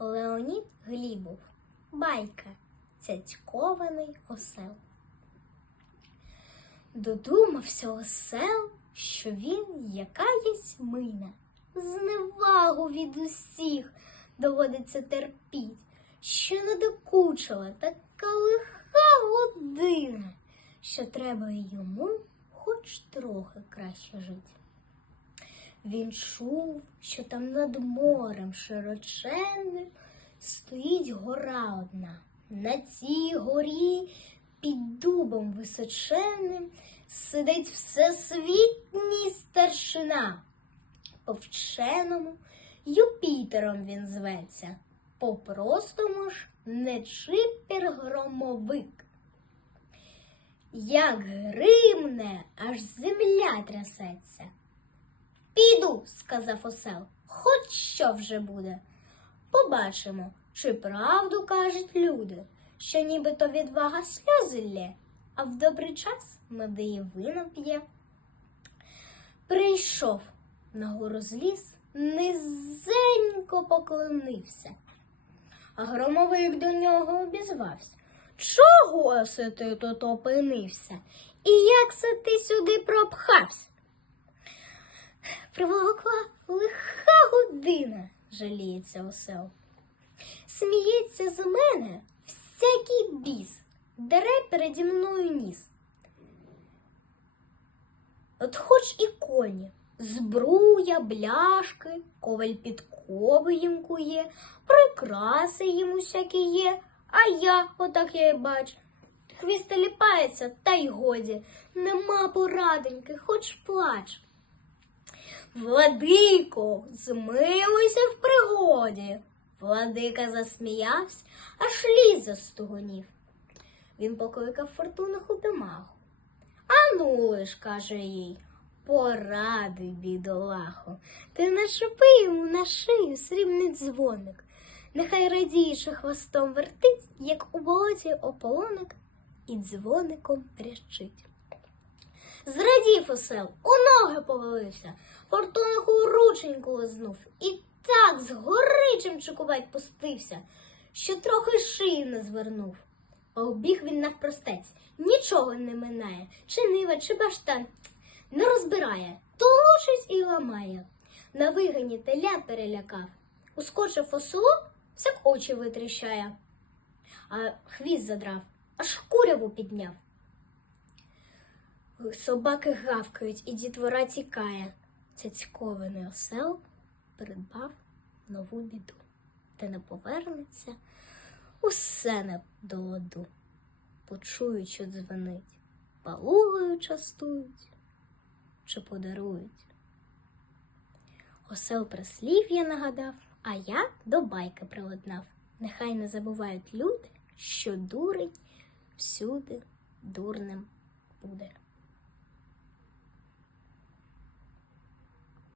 Леонід Глібов. Байка. Цяцькований осел. Додумався осел, що він якась мина. Зневагу від усіх доводиться терпіть, що надокучила така лиха година, що треба йому хоч трохи краще жити. Він чув, що там над морем широченним стоїть гора одна. На цій горі під дубом височенним сидить всесвітній старшина. По вченому Юпітером він зветься, по-простому ж нечипір громовик. Як гримне, аж земля трясеться. Піду, сказав осел, хоч що вже буде. Побачимо, чи правду кажуть люди, що нібито відвага сльози лє, а в добрий час меди і вино п'є. Прийшов на гору зліз, низенько поклонився. А громовик до нього обізвався. Чого се ти тут опинився? І як се ти сюди пропхався? Приволокла лиха година, жаліється осел. Сміється з мене всякий біс, дере переді мною ніс. От хоч і коні, збруя, бляшки, коваль підкови їм кує, прикраси їм усякі є, а я, отак я й бач, хвіст ліпається, та й годі, нема пораденьки, хоч плач. Владико, змилуйся в пригоді. Владика засміявся, аж ліс застугонів. Він покликав фортунаху домаху. Ану лиш, каже їй, порадуй, бідолаху, ти нашипи йому на шию срібний дзвоник. Нехай радіючи хвостом вертить, як у болоті ополоник, і дзвоником трящить. Зрадів осел, у ноги повалився, фортунаху рученьку лизнув і так з горичем чекувать пустився, що трохи шию не звернув. Побіг він навпростець, нічого не минає, чи нива, чи баштан не розбирає, толочить і ламає. На вигані теля перелякав, ускочив у село, всяк очі витріщає, а хвіст задрав, аж куряву підняв. Собаки гавкають, і дітвора тікає. Цяцькований осел придбав нову біду, де не повернеться усе не до ладу. Почують, що дзвонить, палугою частують чи подарують. Осел прислів'я нагадав, а я до байки приладнав. Нехай не забувають люди, що дурень всюди дурним буде.